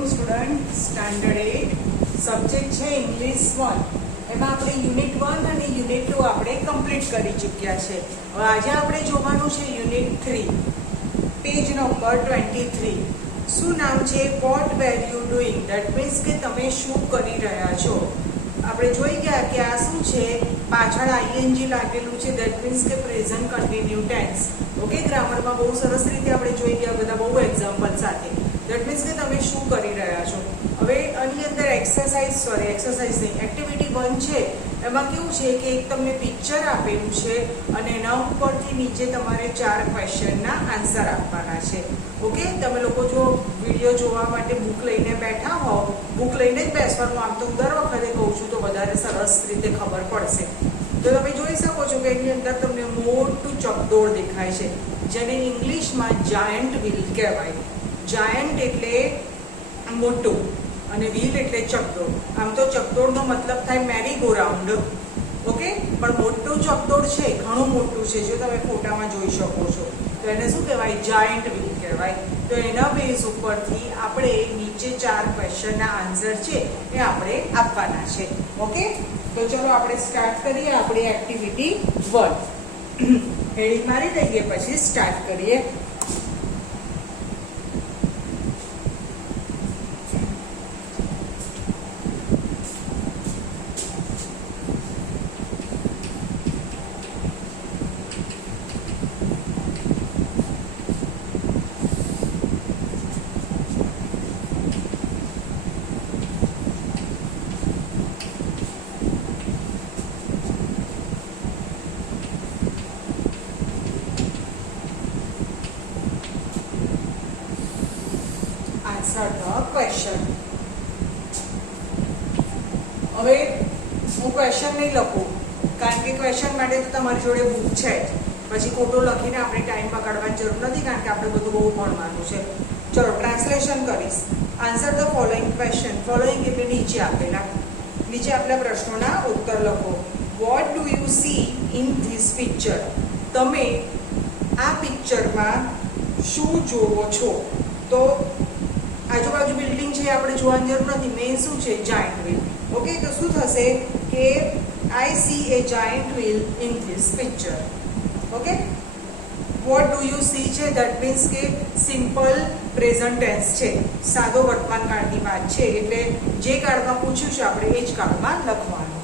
Morning student, standard 8 subject છે English 1. એમાં આપણે યુનિટ 1 અને યુનિટ 2 આપણે કમ્પ્લીટ કરી ચૂક્યા છે. હવે આજે આપણે જોવાનું છે યુનિટ 3, પેજ નંબર 23. શું નામ છે? What were you doing. That means કે તમે શું કરી રહ્યા છો. આપણે જોઈ ગયા કે આ શું છે, પાછળ આઈએનજી લાગેલું છે. દેટ મીન્સ કે પ્રેઝન્ટ કન્ટિન્યુ ટેન્સ. ઓકે, ગ્રામરમાં બહુ સરસ રીતે આપણે જોઈ ગયા બધા બહુ એક્ઝામ્પલ સાથે. દેટ મીન્સ કે તમે શું કરી રહ્યા છો. હવે આની અંદર એક્સરસાઇઝ નહીં, એક્ટિવિટી 1 છે. એમાં કેવું છે કે એક તમને પિક્ચર આપેલું છે અને એના ઉપરથી નીચે તમારે 4 ક્વેશ્ચનના આન્સર આપવાના છે. ઓકે, તમે લોકો જો વિડીયો જોવા માટે બુક લઈને બેઠા હોવ, બુક લઈને જ બેસવાનું. આમ તો હું દર વખતે કહું છું તો વધારે સરસ રીતે ખબર પડશે. તો તમે જોઈ શકો છો કે એની અંદર તમને મોટું ચકડોળ દેખાય છે, જેને ઇંગ્લિશમાં જાયન્ટ વ્હીલ કહેવાય. જાયન્ટ એટલે મોટું અને વ્હીલ એટલે ચકડોળ. આમ તો ચકડોળનો મતલબ થાય મેરી ગો રાઉન્ડ. ઓકે, પણ મોટું ચકડોળ છે, ઘણું મોટું છે. જો તમે ફોટામાં જોઈ શકો છો તો એને શું કહેવાય? જાયન્ટ વ્હીલ કહેવાય. તો એના બેઝ ઉપરથી આપણે નીચે 4 ક્વેશ્ચનના આન્સર છે એ આપણે આપવાના છે. ઓકે, તો ચલો આપણે સ્ટાર્ટ કરીએ આપણી એક્ટિવિટી 1. હેડિંગ મારી દઈએ પછી સ્ટાર્ટ કરીએ. Answer the question. હવે હું ક્વેશ્ચન નહીં લખું, કારણ કે ક્વેશ્ચન માટે તો તમારી જોડે બુક છે જ. પછી ખોટું લખીને આપણે ટાઈમ બગાડવાની જરૂર નથી, કારણ કે આપણે બધું બહુ ભણવાનું છે. ચલો ટ્રાન્સલેશન કરીશ. Answer the following question. Following એટલે નીચે આપેલા પ્રશ્નોના ઉત્તર લખો. Vote do you C in this picture. તમે આ પિક્ચરમાં શું જોવો છો? તો આજુબાજુ બિલ્ડિંગ છે, આપણે જોવાની જરૂર નથી. મેઇન શું છે? Giant wheel. ઓકે, તો શું થશે કે I see a giant wheel in this picture. Okay, what do you see છે, દેટ મીન્સ કે સિમ્પલ પ્રેઝન્ટ ટેન્સ છે, સાદો વર્તમાન કાળની વાત છે. એટલે જે કાળમાં પૂછ્યું છે આપણે એ જ કાળમાં લખવાનું.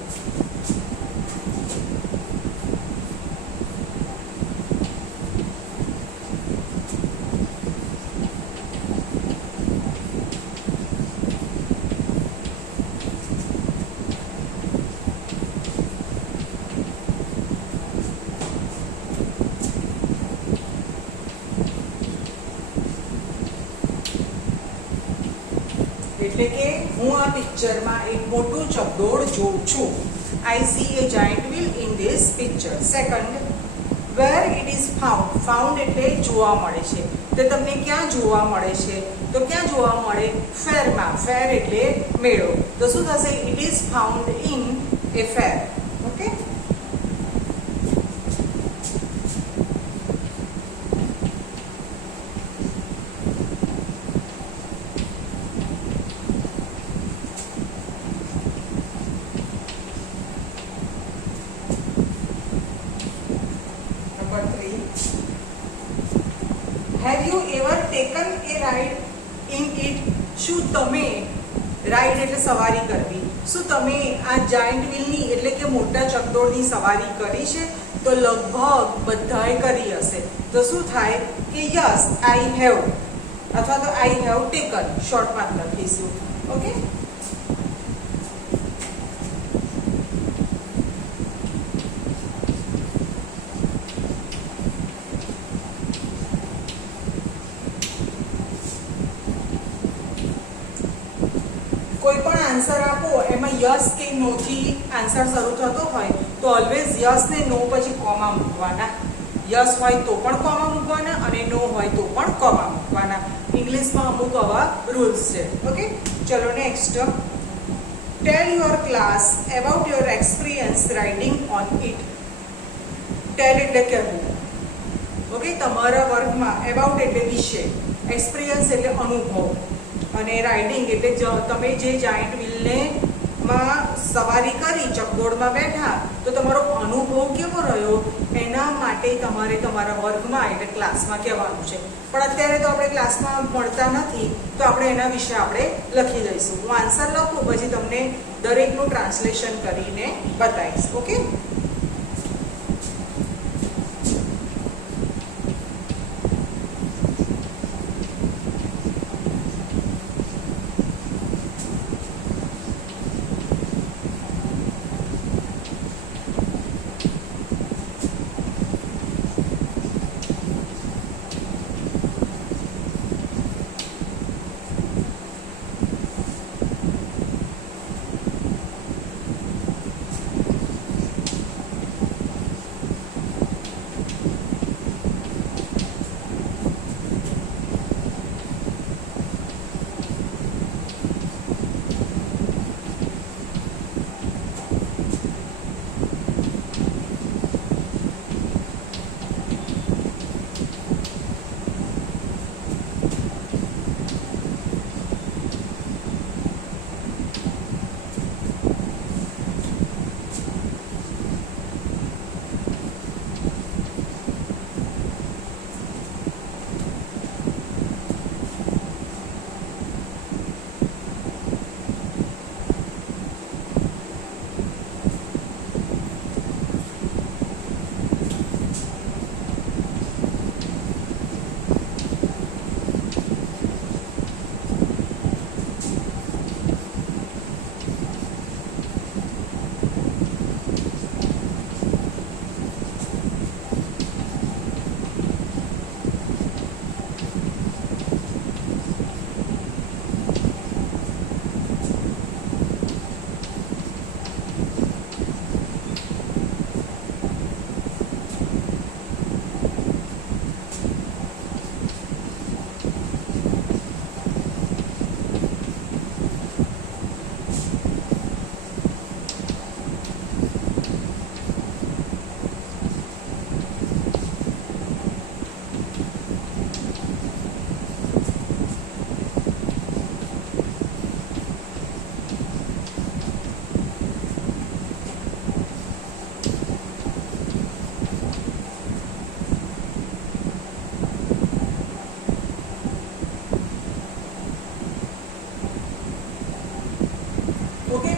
એટલે કે હું આ પિક્ચરમાં એક મોટું ચકડોળ જોઉં છું. I see a giant wheel in this picture. Second, where it is found. Found એટલે જોવા મળે છે. તે તમને ક્યાં જોવા મળે છે? તો ક્યાં જોવા મળે? ફેરમાં. ફેર એટલે મેળો. તો શું થશે? It is found in A fair. Okay, Have you ever taken a ride in it? શું તમે, રાઈડ એટલે સવારી કરવી, શું તમે આ જાયન્ટ વ્હીલની એટલે કે મોટા ચકડોળની સવારી કરી છે? તો લગભગ બધાએ કરી હશે. તો શું થાય કે યસ આઈ હેવ, અથવા તો આઈ હેવ ટેકન, શોર્ટમાં લખીશું. ઓકે, કોઈ પણ આન્સર આપો એમાં યસ કે નો થી આન્સર શરૂ થતો હોય તો ઓલવેઝ યસ ને નો પછી કોમા મૂકવાના. યસ હોય તો પણ કોમા મૂકવાના અને નો હોય તો પણ કોમા મૂકવાના. ઇંગ્લિશમાં અમુક આવા રૂલ્સ છે. ઓકે, ચલો next. Tell your class about your experience riding on it. Tell એટલે કહેવું. ઓકે, તમારા વર્ગમાં અબાઉટ એટલે વિશે, એક્સપિરિયન્સ એટલે અનુભવ. અને રાઇડિંગ એટલે તમે જે જાયન્ટ વ્હીલને માં સવારી કરી, ચકડોળમાં બેઠા, તો તમારો અનુભવ કેવો રહ્યો એના માટે તમારે તમારા વર્ગમાં એટલે ક્લાસમાં કહેવાનું છે. પણ અત્યારે તો આપણે ક્લાસમાં ભણતા નથી, તો આપણે એના વિશે આપણે લખી દઈશું. હું આન્સર લખું, પછી તમને દરેકનું ટ્રાન્સલેશન કરીને બતાવીશ. ઓકે.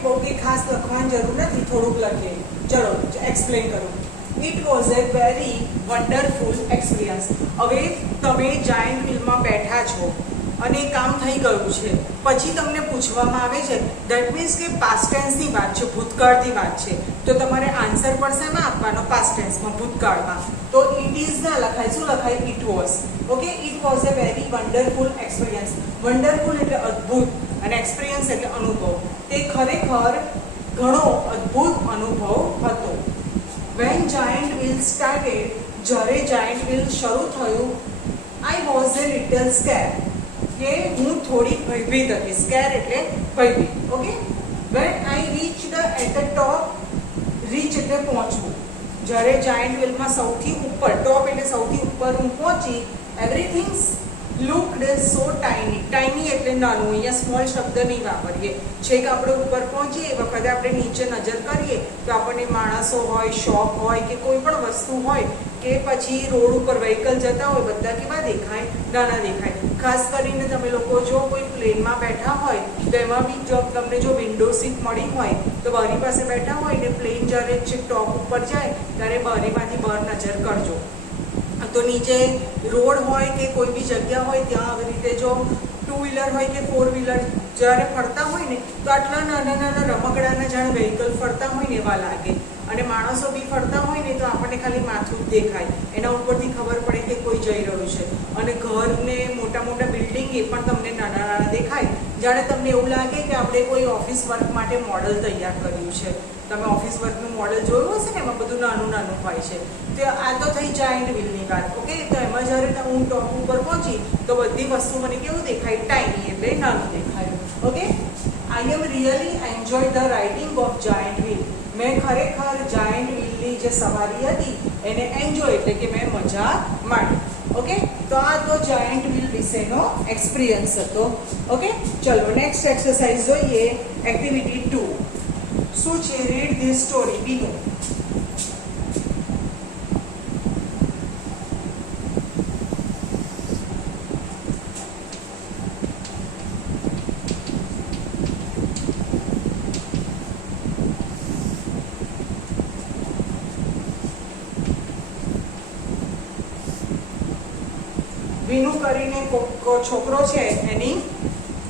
બહુ કે ખાસ લખવાની જરૂર નથી, થોડુંક લખીએ. ચલો એક્સપ્લેન કરું. It was A very wonderful experience. હવે તમે જાયન્ટ વ્હીલમાં બેઠા છો અને કામ થઈ ગયું છે, પછી તમને પૂછવામાં આવે છે, દેટ મીન્સ કે પાસ્ટ ટેન્સની વાત છે, ભૂતકાળની વાત છે, તો તમારે આન્સર પણ શેમાં આપવાનો? પાસ્ટ ટેન્સમાં, ભૂતકાળમાં. તો ઇટ ઇઝ ના લખાય, શું લખાય? It was. Okay. It was A very wonderful experience. Wonderful એટલે અદ્ભુત અને એક્સપિરિયન્સ એટલે અનુભવ. તે ખરેખર ઘણો અદ્ભુત અનુભવ હતો. વેન જાયન્ટ વ્હીલ સ્ટાર્ટેડ, જ્યારે જાયન્ટ વ્હીલ શરૂ થયું, I was a little scare, કે હું થોડી ભયભીત હતી. સ્કેર એટલે ભયભીત. Okay. When I reached at the top, reach એટલે પહોંચવું. જ્યારે જાયન્ટ વ્હીલમાં સૌથી ઉપર, ટોપ એટલે સૌથી ઉપર હું પહોંચી, એવરીથિંગ લુકડ સો ટાઇની. ટાઇની એટલે નાનું, અહીંયા સ્મોલ શબ્દ નહીં વાપરીએ. છેક આપણે ઉપર પહોંચીએ એ વખતે આપણે નીચે નજર કરીએ તો આપણને માણસો હોય, શોપ હોય કે કોઈ પણ વસ્તુ હોય કે પછી રોડ ઉપર વ્હીકલ જતા હોય, બધા કેવા દેખાય? નાના દેખાય. ખાસ કરીને તમે લોકો જો કોઈ પ્લેનમાં બેઠા હોય તો એમાં બી જો તમને જો વિન્ડો સીટ મળી હોય તો બારી પાસે બેઠા હોય ને પ્લેન જ્યારે ટોપ ઉપર જાય ત્યારે બારીમાંથી બહાર નજર કરજો. તો નીચે રોડ હોય કે કોઈ બી જગ્યા હોય ત્યાં આવી રીતે જો ટુ વ્હીલર હોય કે ફોર વ્હીલર જ્યારે ફરતા હોય ને તો આટલા નાના નાના રમકડાના જાણે વ્હીકલ ફરતા હોય ને એવા લાગે. અને માણસો બી ફરતા હોય ને તો આપણને ખાલી માથું જ દેખાય, એના ઉપરથી ખબર પડે કે કોઈ જઈ રહ્યું છે. અને ઘર ને મોટા મોટા બિલ્ડિંગ એ પણ તમને નાના નાના દેખાય, જાણે તમને એવું લાગે કે આપણે કોઈ ઓફિસ વર્ક માટે મોડલ તૈયાર કર્યું છે. તમે ઓફિસ વર્કનું મોડલ જોયું હશે ને, એમાં બધું નાનું નાનું હોય છે. તો આ તો થઈ જાયન્ટ વ્હીલની વાત. ઓકે. તો એમાં જ્યારે હું ટોપ ઉપર પહોંચી તો બધી વસ્તુ મને કેવું દેખાય? ટાઇની એટલે નાનું દેખાયું. Okay. I am really enjoy the riding of giant wheel. મેં ખરેખર જાયન્ટ વ્હીલની જે સવારી હતી એને એન્જોય એટલે કે મેં મજા માણી. ઓકે, તો આ તો જાયન્ટ વ્હીલ વિશેનો એક્સપિરિયન્સ હતો. ઓકે, ચલો નેક્સ્ટ એક્સરસાઇઝ જોઈએ. એક્ટિવિટી 2 શું છે? Read this story. બીનું વિનુ કરીને છોકરો છે એની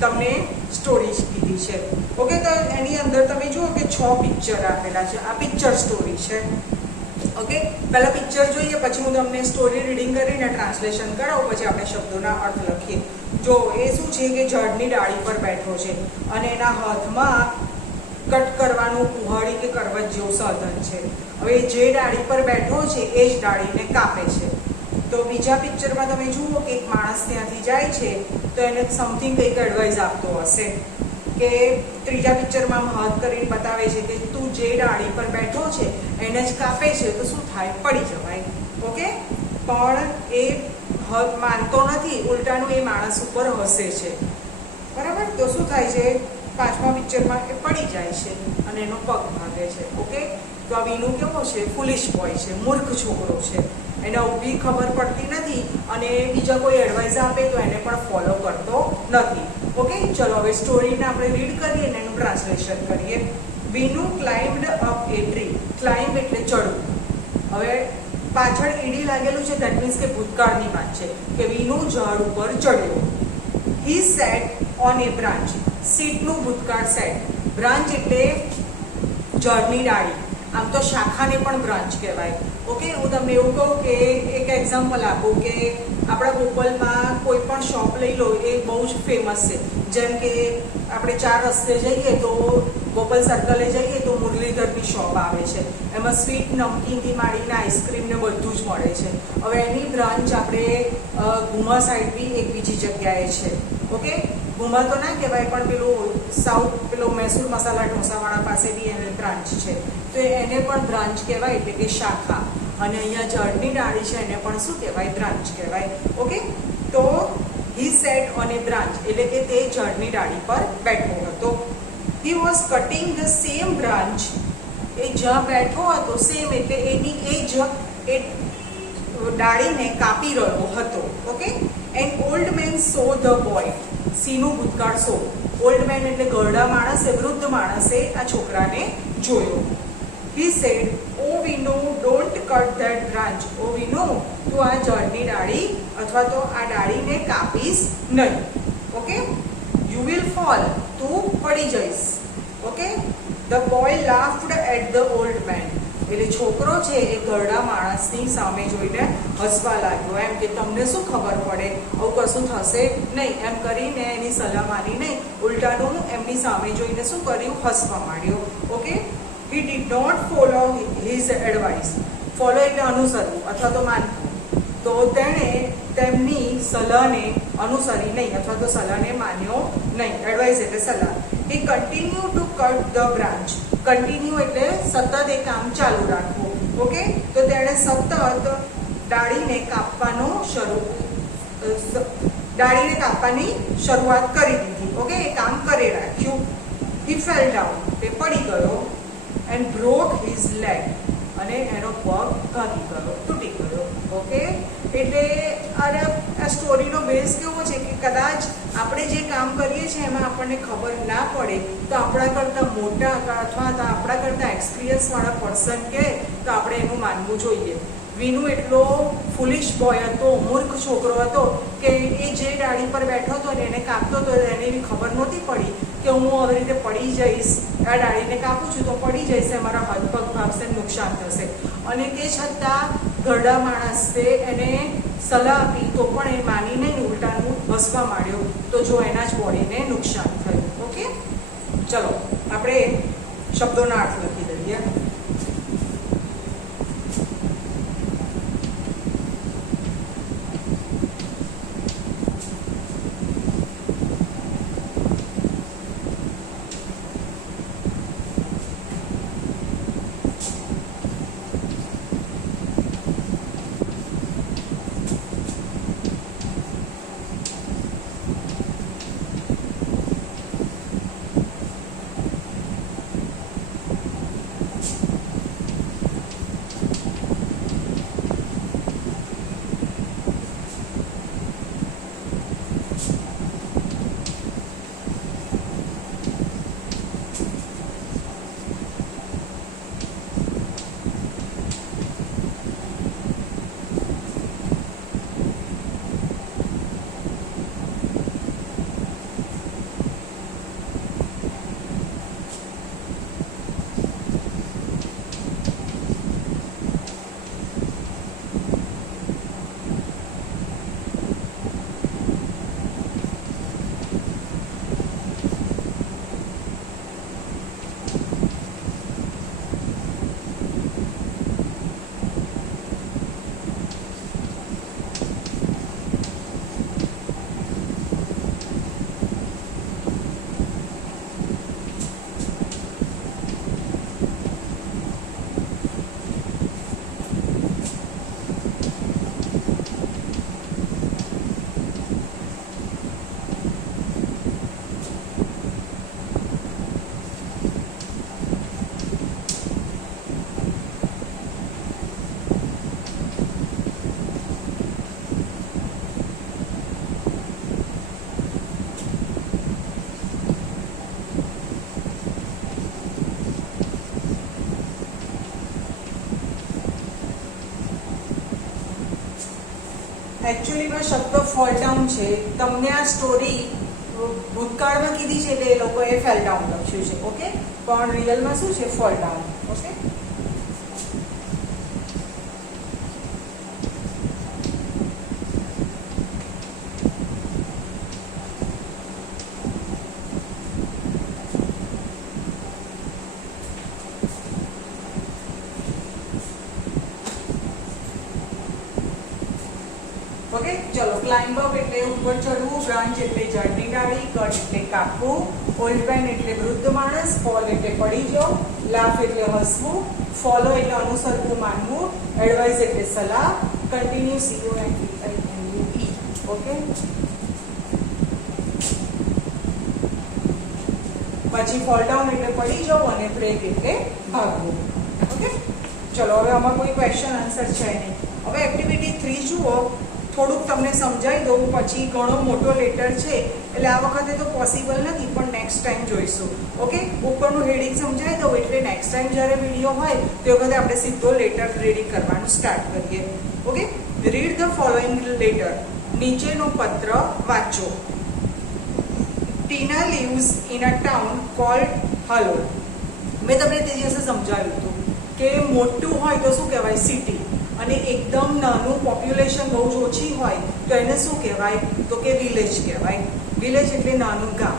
તમને સ્ટોરી કીધી છે. ઓકે, તો એની અંદર તમે જુઓ કે 6 પિક્ચર આપેલા છે. આ પિક્ચર સ્ટોરી છે. ઓકે, પહેલા પિક્ચર જોઈએ, પછી હું તમને સ્ટોરી રીડિંગ કરીને ટ્રાન્સલેશન કરાવું, પછી આપણે શબ્દોના અર્થ લખીએ. જો એ શું છે કે ઝાડની ડાળી પર બેઠો છે અને એના હાથમાં કટ કરવાનું કુહાડી કે કરવત જેવું સાધન છે. હવે જે ડાળી પર બેઠો છે એ જ ડાળીને કાપે છે. તો બીજા પિક્ચરમાં તમે જુઓ કે એક માણસ ત્યાંથી જાય છે તો એને સમથિંગ કંઈક એડવાઇસ આપતો હશે. કે ત્રીજા પિક્ચરમાં હાથ કરીને બતાવે છે કે તું જે ડાળી પર બેઠો છે એને જ કાપે છે તો શું થાય? પડી જવાય. ઓકે, પણ એ માનતો નથી, ઉલટાનું એ માણસ ઉપર હસે છે. બરાબર, તો શું થાય છે? પાંચમા પિક્ચરમાં એ પડી જાય છે અને એનો પગ ભાગે છે. ઓકે, તો આ વિનુ કેવો છે? ફૂલિશ બોય છે, મૂર્ખ છોકરો છે. એને ઊભી ખબર પડતી નથી અને બીજા કોઈ એડવાઇસ આપે તો એને પણ ફોલો કરતો નથી. ઓકે, ચલો હવે સ્ટોરીને આપણે રીડ કરીએ અને એનું ટ્રાન્સલેશન કરીએ. વિનુ ક્લાઇમ્બડ અપ એ ટ્રી. ક્લાઇમ્બ એટલે ચડવું. હવે પાછળ ઈડી લાગેલું છે, દેટ મીન્સ કે ભૂતકાળની વાત છે કે વિનુ ઝાડ ઉપર ચડ્યો. હી સેટ ઓન એ બ્રાન્ચ. સીટનું ભૂતકાળ સેટ. બ્રાન્ચ એટલે ઝાડની ડાળી. આમ તો શાખાને પણ બ્રાન્ચ કહેવાય. ઓકે, હું તમને એવું કહું કે એક એક્ઝામ્પલ આપું કે આપણા બોપલમાં કોઈ પણ શોપ લઈ લો, એ બહુ જ ફેમસ છે. જેમ કે આપણે 4 રસ્તે જઈએ તો બોપલ સર્કલે જઈએ તો મુરલીધરની શોપ આવે છે. એમાં સ્વીટ નમકીનથી માંડીને આઈસ્ક્રીમ ને બધું જ મળે છે. હવે એની બ્રાન્ચ આપણે ગુમા સાઈડ બી એક બીજી જગ્યાએ છે. ઓકે, ગુમા તો ના કહેવાય પણ પેલું સાઉથ પેલો મૈસૂર મસાલા ઢોસાવાળા પાસે બી એની બ્રાન્ચ છે. તો એને પણ બ્રાન્ચ કહેવાય, એટલે કે શાખા. અને અહીંયા ઝાડની ડાળી છે એને પણ શું કહેવાય? બ્રાન્ચ કહેવાય. ઓકે, તો he sat on a branch એટલે કે તે ઝાડની ડાળી પર બેઠો હતો. He was cutting the same branch. એ જ્યાં બેઠો હતો સેમ એટલે એની એ જ એ ડાળીને કાપી રહ્યો હતો. Okay, and old man saw the boy. સીનું ભૂતકાળ સો. ઓલ્ડ મેન એટલે ઘરડા માણસે, વૃદ્ધ માણસે આ છોકરાને જોયો. He said, "Oh Vinu, don't cut that branch. Oh Vinu, તું આ ઝાડની ડાળી અથવા તો આ ડાળીને કાપીશ નહીં. Okay, you will fall. તું પડી જઈશ. Okay, the boy laughed at the old man. એટલે છોકરો છે એ ઘરડા માણસની સામે જોઈને હસવા લાગ્યો. એમ કે તમને શું ખબર પડે, આવું કશું થશે નહીં, એમ કરીને એની સલાહ માની નહીં, ઉલટાનું એમની સામે જોઈને શું કર્યું? હસવા માંડ્યો. Okay, he did not follow his advice. Follow એટલે અનુસરવું અથવા તો માનવું. તો તેણે તેમની સલાહને અનુસરી નહીં અથવા તો સલાહને માન્યો નહીં. એડવાઇસ એટલે સલાહ. he continued to cut the branch. Continue એટલે સતત એ કામ ચાલુ રાખવું. ઓકે, તો તેણે સતત ડાળીને કાપવાની શરૂઆત કરી દીધી. ઓકે, એ કામ કરી રાખ્યું. he fell down. તે પડી ગયો. and broke his leg. અને એનો પગ ભાગી ગયો, તૂટી ગયો. ઓકે, એટલે આ સ્ટોરીનો બેઝ કેવો છે કે કદાચ આપણે જે કામ કરીએ છીએ એમાં આપણને ખબર ના પડે તો આપણા કરતાં મોટા અથવા આપણા કરતાં એક્સપિરિયન્સવાળા પર્સન કહે તો આપણે એનું માનવું જોઈએ. વિનુ એટલો ફૂલિશ બોય હતો, મૂર્ખ છોકરો હતો કે એ જે ડાળી પર બેઠો હતો ને એને કાપતો હતો, એને એવી ખબર નહોતી પડી કે હું આવી રીતે પડી જઈશ, આ ડાળીને કાપું છું તો પડી જઈશ, મારા હાથ પગ ભાગશે, નુકસાન થશે. અને તે છતાં ઘરડા માણસે એને સલાહ આપી તો પણ એ માની નહીં, ઉલટાનું હસવા માંડ્યો. તો જો એના જ બોડીને નુકસાન થયું. ઓકે, ચલો આપણે શબ્દોના અર્થ લખી દઈએ. એકચ્યુઅલીમાં શબ્દ ફોલ ડાઉન છે. તમને આ સ્ટોરી ભૂતકાળમાં કીધી છે એટલે એ લોકોએ ફેલ ડાઉન લખ્યું છે. ઓકે, પણ રિયલમાં શું છે? Fall down. ઓકે, ઓકે, ચલો. ક્લાઇમ્બ અપ એટલે ઉપર ચડવું, બ્રાન્ચ એટલે ઝાડની ડાળી, કટ એટલે કાપવું, ઓલ્ડ મેન એટલે વૃદ્ધ માણસ, ફોલ એટલે પડી જવું, લાફ એટલે હસવું, ફોલો એટલે અનુસરવું, માનવું, એડવાઇસ એટલે સલાહ, કન્ટિન્યુ CONTINUE. ઓકે, પછી ફોલ ડાઉન એટલે પડી જવું અને બ્રેક એટલે ભાગવું. ઓકે, ચલો. હવે આમાં કોઈ ક્વેશ્ચન આન્સર છે નહીં. હવે એક્ટિવિટી 3 જુઓ. થોડુંક તમને સમજાવી દઉં, પછી ઘણો મોટો લેટર છે એટલે આ વખતે તો પોસિબલ નથી, પણ નેક્સ્ટ ટાઈમ જોઈશું. ઓકે, ઉપરનું હેડિંગ સમજાવી દઉં એટલે નેક્સ્ટ ટાઈમ જ્યારે વિડીયો હોય તે વખતે આપણે સીધો લેટર રીડિંગ કરવાનું સ્ટાર્ટ કરીએ. Okay, read the following letter. નીચેનો પત્ર વાંચો. Tina lives in a town called Halol. મેં તમને તે દિવસે સમજાવ્યું હતું કે મોટું હોય તો શું કહેવાય? સિટી. અને એકદમ નાનું પોપ્યુલેશન બહુ જ ઓછી હોય તો એને શું કહેવાય? તો કે વિલેજ કહેવાય. વિલેજ એટલે નાનું ગામ.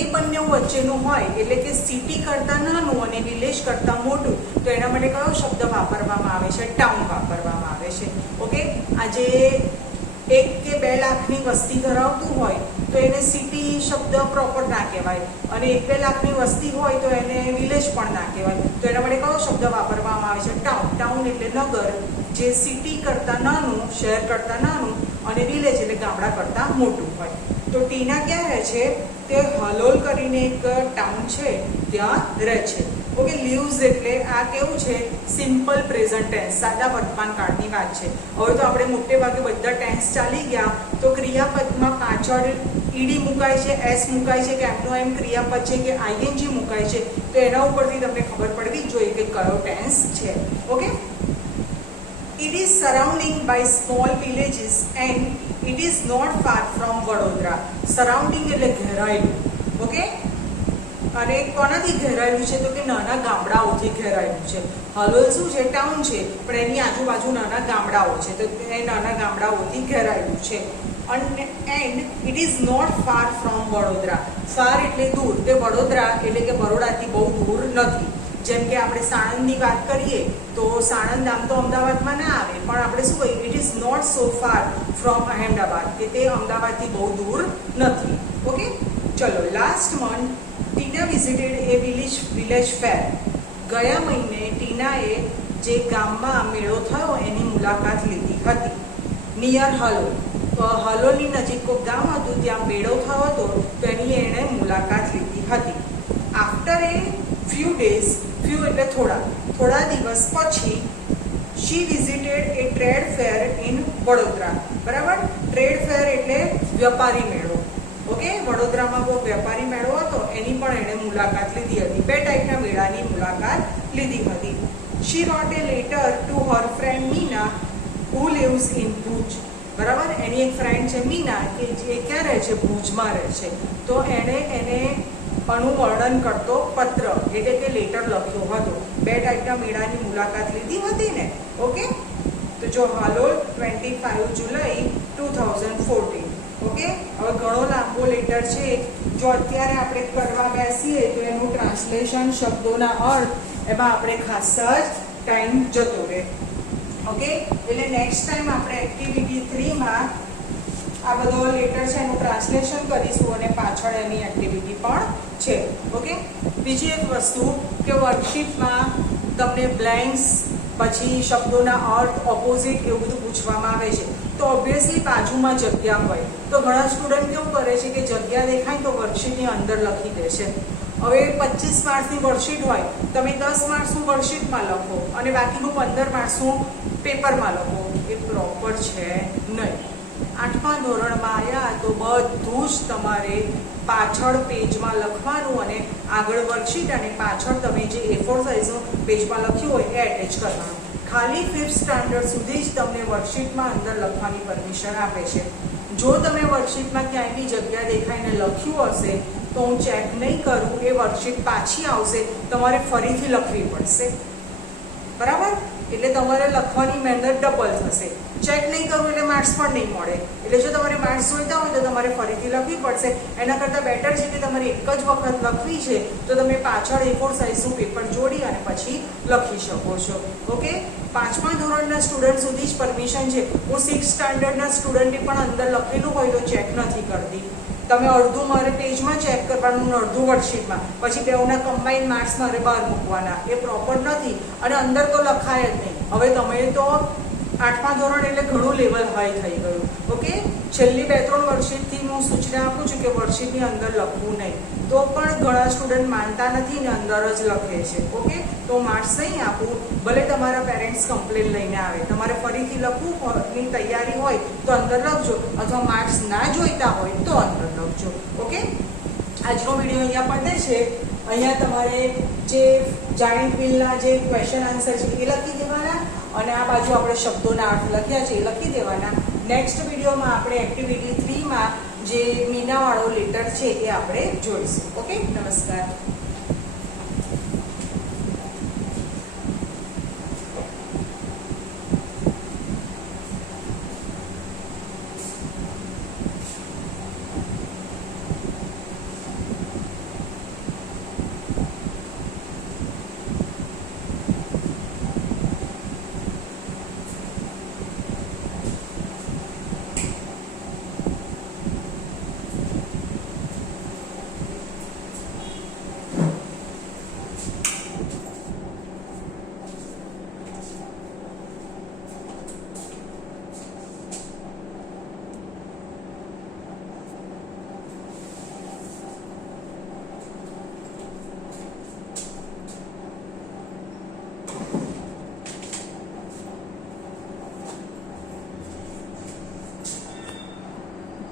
એ બંને વચ્ચેનું હોય એટલે કે સિટી કરતાં નાનું અને વિલેજ કરતાં મોટું, તો એના માટે કયો શબ્દ વાપરવામાં આવે છે? ટાઉન વાપરવામાં આવે છે. ઓકે, આજે 1 કે 2 લાખની વસ્તી ધરાવતું હોય તો એને સિટી શબ્દ પ્રોપર ના કહેવાય, અને 1-2 લાખની વસ્તી હોય તો એને વિલેજ પણ ના કહેવાય. તો એના માટે કયો શબ્દ વાપરવામાં આવે છે? ટાઉન. ટાઉન એટલે નગર, જે સિટી કરતાં નાનું, શહેર કરતાં નાનું, અને વિલેજ એટલે ગામડા કરતાં મોટું હોય. તો ટીના ક્યાં રહે છે? તે હલોલ કરીને એક ટાઉન છે ત્યાં રહે છે. ઓકે, લીવ્સ એટલે આ કેવું છે? સિમ્પલ પ્રેઝન્ટ ટેન્સ, સાદા વર્તમાન કાળની વાત છે. હવે તો આપણે મોટે ભાગે બધા ટેન્સ ચાલી ગયા, તો ક્રિયાપદમાં પાછળ ઈડી મુકાય છે, એસ મુકાય છે, કે એમનો એમ ક્રિયાપદ છે, કે આઈએનજી મુકાય છે, તો એના ઉપરથી તમને ખબર પડવી જોઈએ કે કયો ટેન્સ છે. Okay, it is surrounding by small villages and it is not far from Vadodara. Surrounding એટલે ઘેરાયેલું. ઓકે, અને કોનાથી ઘેરાયેલું છે? તો કે નાના ગામડાઓથી ઘેરાયેલું છે. હલોલ શું છે? ટાઉન છે, પણ એની આજુબાજુ નાના ગામડાઓ છે, તો એ નાના ગામડાઓથી ઘેરાયેલું છે. And it is not far from Vadodara. Far એટલે દૂર. તે વડોદરા એટલે કે બરોડાથી બહુ દૂર નથી. જેમ કે આપણે સાણંદની વાત કરીએ તો સાણંદ આમ તો અમદાવાદમાં ના આવે, પણ આપણે શું કહીએ? It is not so far from Ahmedabad, કે તે અમદાવાદથી બહુ દૂર નથી. ઓકે, ચલો. Last month Tina visited a village fair. ગયા મહિને ટીનાએ જે ગામમાં મેળો થયો એની મુલાકાત લીધી હતી. નિયર હલોલ. હલોલની નજીક કોઈ ગામ હતું, ત્યાં મેળો થયો હતો, તો એની એણે મુલાકાત લીધી હતી. After a few days, few એટલે થોડા દિવસ પછી, she visited a trade fair in Vadodara. બરાબર, ટ્રેડ ફેર એટલે વેપારી મેળો. ઓકે, વડોદરામાં બહુ વેપારી મેળો હતો, એની પણ એણે મુલાકાત લીધી હતી. 2 ટાઈપના મેળાની મુલાકાત લીધી હતી. She wrote a letter to her friend Meena who lives in Bhuj. બરાબર, એની એક ફ્રેન્ડ છે મીના, કે જે ક્યાં રહે છે? ભુજમાં રહે છે. તો એણે એને અનુવર્ણન કરતો પત્ર એટલે કે લેટર લખ્યો હતો. 2 ટાઈપના મેળાની મુલાકાત લીધી હતી ને. ઓકે, તો જો હાલોલ 25 જુલાઈ 2014. ઓકે, હવે ઘણો લાંબો લેટર છે. જો અત્યારે આપણે કરવા બેસીએ તો એનું ટ્રાન્સલેશન, શબ્દોના અર્થ, એમાં આપણે ખાસા જ ટાઈમ જતો રહે. ઓકે, એટલે નેક્સ્ટ ટાઈમ આપણે એક્ટિવિટી 3માં આ બધો લેટર છે એનું ટ્રાન્સલેશન કરીશું, અને પાછળ એની એક્ટિવિટી પણ છે. ઓકે, બીજી એક વસ્તુ કે વર્કશીટમાં તમને બ્લેન્ક્સ, પછી શબ્દોના અર્થ, ઓપોઝિટ, એવું બધું પૂછવામાં આવે છે. તો ઓબ્વિયસલી બાજુમાં જગ્યા હોય તો ઘણા સ્ટુડન્ટ કેવું કરે છે કે જગ્યા દેખાય તો વર્કશીટની અંદર લખી દે છે. હવે 25 માર્ક્સની વર્કશીટ હોય, તમે 10 માર્ક્સનું વર્કશીટમાં લખો અને બાકીનું 15 માર્ક્સનું પેપરમાં લખો. એ પ્રોપર છે નહીં. 8મા ધોરણમાં આવ્યા તો બધું જ તમારે પાછળ પેજમાં લખવાનું, અને આગળ વર્કશીટ અને પાછળ તમે જે A4 સાઇઝનું પેજમાં લખ્યું હોય એ એટેચ કરવાનું. ખાલી 5th સ્ટાન્ડર્ડ સુધી જ તમને વર્કશીટમાં અંદર લખવાની પરમિશન આપે છે. જો તમે વર્કશીટમાં ક્યાંય બી જગ્યા દેખાઈને લખ્યું હશે તો હું ચેક નહીં કરું, એ વર્કશીટ પાછી આવશે, તમારે ફરીથી લખવી પડશે. બરાબર? એટલે તમારે લખવાની મહેનત ડબલ થશે. ચેક નહીં કરવું એટલે માર્ક્સ પણ નહીં મળે. એટલે જો તમારે માર્ક્સ જોઈતા હોય તો તમારે ફરીથી લખવી પડશે. એના કરતાં બેટર છે કે તમારે એક જ વખત લખવી છે તો તમે પાછળ A4 સાઇઝનું પેપર જોડી અને પછી લખી શકો છો. ઓકે? 5મા ધોરણના સ્ટુડન્ટ સુધી જ પરમિશન છે. હું 6th સ્ટાન્ડર્ડના સ્ટુડન્ટે પણ અંદર લખેલું હોય તો ચેક નથી કરતી. તમે અડધું મારે પેજમાં ચેક કરવાનું, અડધું વર્કશીટમાં, પછી બેઉના કમ્બાઈન માર્ક્સ મારે બહાર મૂકવાના. એ પ્રોપર નથી અને અંદર તો લખાય જ નહીં. હવે તમે તો 8મા ધોરણ એટલે ઘણું લેવલ હાઈ થઈ ગયું. ઓકે? છેલ્લી 2-3 વર્કશીટથી હું સૂચના આપું છું કે વર્કશીટની અંદર લખવું નહીં. તો પણ ઘણા સ્ટુડન્ટ માનતા નથી ને અંદર જ લખે છે. ઓકે? તો માર્ક્સ નહીં આપું, ભલે તમારા પેરેન્ટ્સ કમ્પ્લેન લઈને આવે. તમારે ફરીથી લખવું તૈયારી હોય તો અંદર લખજો, અથવા માર્ક્સ ના જોઈતા હોય તો અંદર લખજો. ઓકે? આજનો વિડીયો અહીંયા પતે છે. અહીંયા તમારે જે જાણીત બિલના જે ક્વેશ્ચન આન્સર છે એ લખી દેવાના અને આ બાજુ આપણે શબ્દોના અર્થ લખ્યા છે એ લખી દેવાના. નેક્સ્ટ વિડીયોમાં આપણે એક્ટિવિટી 3માં જે મીનાવાળો લેટર છે એ આપણે જોઈશું. ઓકે? નમસ્કાર.